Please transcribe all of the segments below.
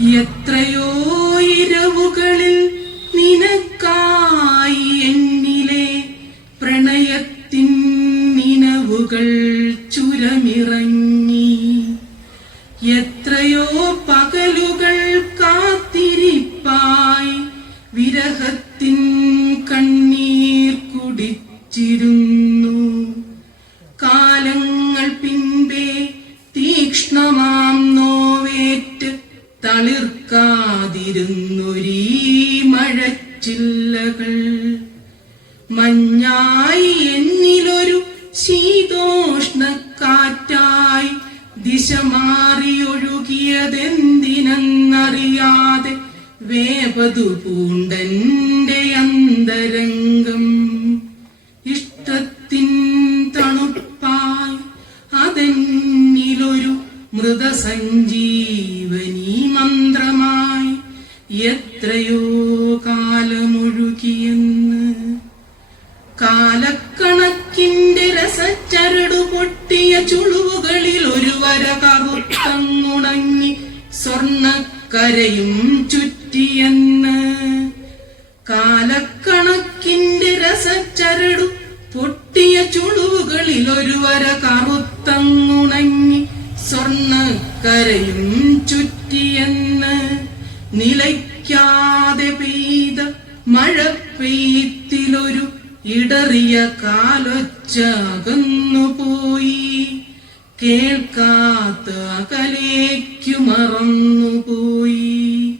എത്രയോ ഇരവുകളിൽ നിനക്കായി എന്നിലെ പ്രണയത്തിൻ നിനവുകൾ ചുരമിറങ്ങി. എത്രയോ പകലുകൾ കാത്തിരിപ്പായി വിരഹത്തിൻ കണ്ണീർ കുടിച്ചിരുന്നു. കാലങ്ങൾ തളിർക്കാതിരുന്നൊരീ മഴച്ചില്ലകൾ. മഞ്ഞായി എന്നിലൊരു ശീതോഷ്ണക്കാറ്റായി ദിശ മാറിയൊഴുകിയതെന്തിനെന്നറിയാതെ വേപതു പൂണ്ടന്റെ അന്തരംഗം. ഇഷ്ടത്തിൻ തണുപ്പായി അതെന്നിലൊരു മൃതസഞ്ജീവനി എത്രയോ കാലമൊഴുകിയെന്ന് കാലക്കണക്കിന്റെ രസച്ചരടു പൊട്ടിയ ചുളുവുകളിൽ ഒരു വര കറുത്തങ്ങുണങ്ങി സ്വർണക്കരയും ചുറ്റിയെന്ന് കാലക്കണക്കിന്റെ രസച്ചരടു പൊട്ടിയ ചുളുവുകളിൽ ഒരു വര കറുത്തങ്ങുണങ്ങി സ്വർണക്കരയും ചുറ്റിയെന്ന് നിലയ്ക്കാതെ പെയ്ത മഴ പെയ്ത്തിലൊരു ഇടറിയ കാലൊച്ചകന്നു പോയി. കേൾക്കാത്ത കലേക്കു മറന്നു പോയി.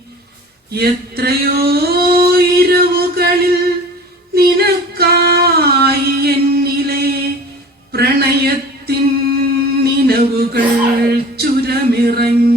എത്രയോ ഇരവുകളിൽ നിനക്കായി എന്നിലെ പ്രണയത്തിൻ നിനവുകൾ ചുരമിറങ്ങി.